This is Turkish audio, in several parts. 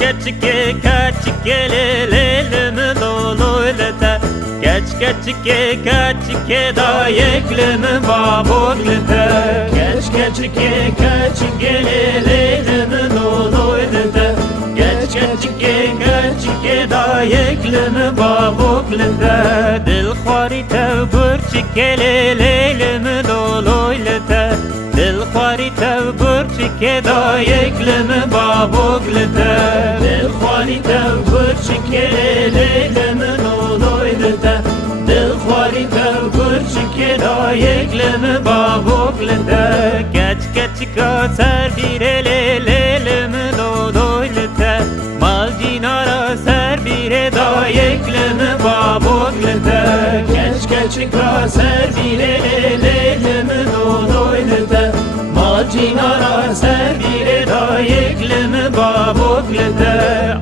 geçke kaçke lelelimi dolulete geçke kaçke dayeklimi babuklete geçke kaçke lelelimi dolulete geçke kaçke dayeklimi babuklete dil khari tevburçke lelelimi dolulete dil khari tevburçke dayeklimi babuklete dil khari tevburçke lelelimi dolulete dil khari tevburçke dayeklimi babuklete geçka ser bir lelelimi dolulete mal cinara ser bir dayeklimi babuklete geçka ser bir lelelimi dolulete mal cinara ser bir dayeklimi babuklete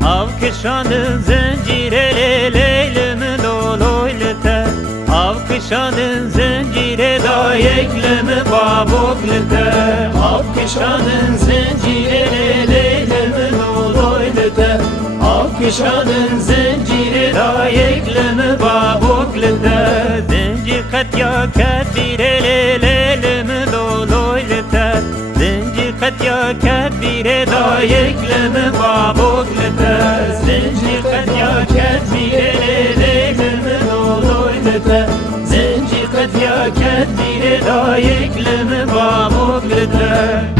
av kışanın zincire lelelimi dolulete av kışanın zincire dayeklimi babuklete av kışanın zincire lelelimi dolulete av kışanın zincire dayeklimi babuklete zincir katya kadire lelelimi dolulete zincir katya kadire dayeklimi babuklete zincir katya kadire lelelimi dolulete zincir katya kadire dayeklimi babuklete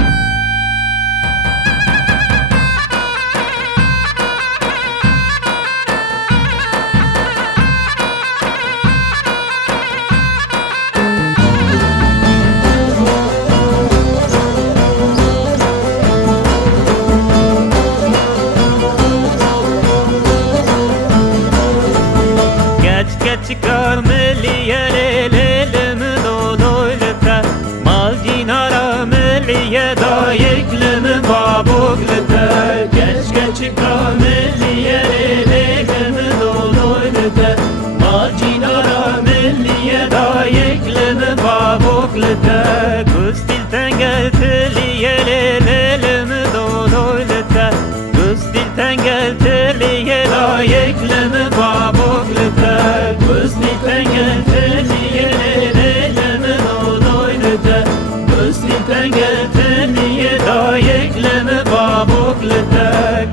çıkar milliye lelelimi dolulete mal cinara milliye dayeklimi babuklete çıkar milliye lelelimi dolulete mal cinara milliye dayeklimi babuklete kustilten geltiliye lelelimi dolulete kustilten geltiliye dayeklimi babuklete Kuzliten gelteliye lelelemi dolulete Kuzliten gelteliye dayeklemi babuklete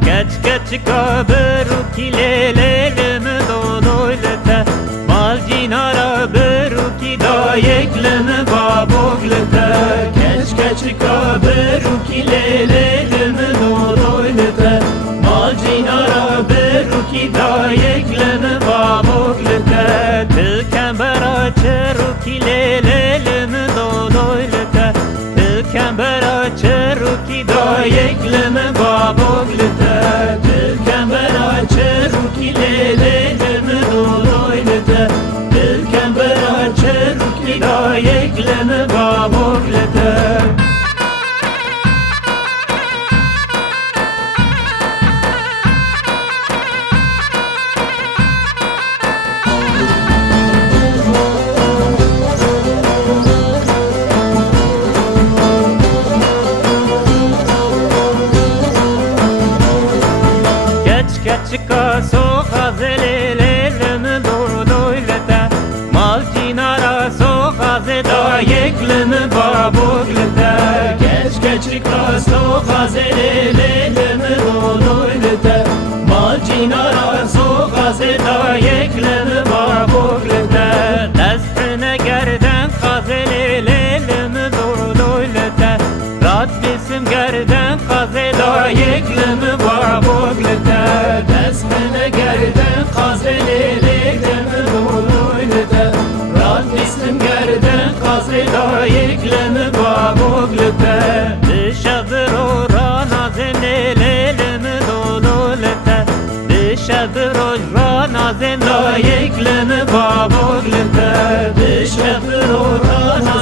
Geçka beruki lelelemi dolulete Mal cinara beruki dayeklemi babuklete Geçka beruki lelelemi dolulete Mal cinara beruki dayeklemi babuklete Tilken beraçe ruki lelelimi dolulete Tilken beraçe ruki dayeklimi babuklete Tilken beraçe ruki lelelimi dolulete Tilken beraçe ruki dayeklimi babuklete Geçka sokaz lelelimi dolulete Mal cinara sokaz dayeklimi babuklete Geçka sokaz lelelimi dolulete Mal cinara sokaz dayeklimi babuklete Destine gerden kaz lelelimi dolulete Rabbisim gerden kaz dayeklimi babuklete Destine gerden kaz lelelimi dolulete Rabbisim gerden kaz dayeklimi babuklete Dışadır orana lelelimi dolulete Dışadır orana dayeklimi babuklete Dışadır orana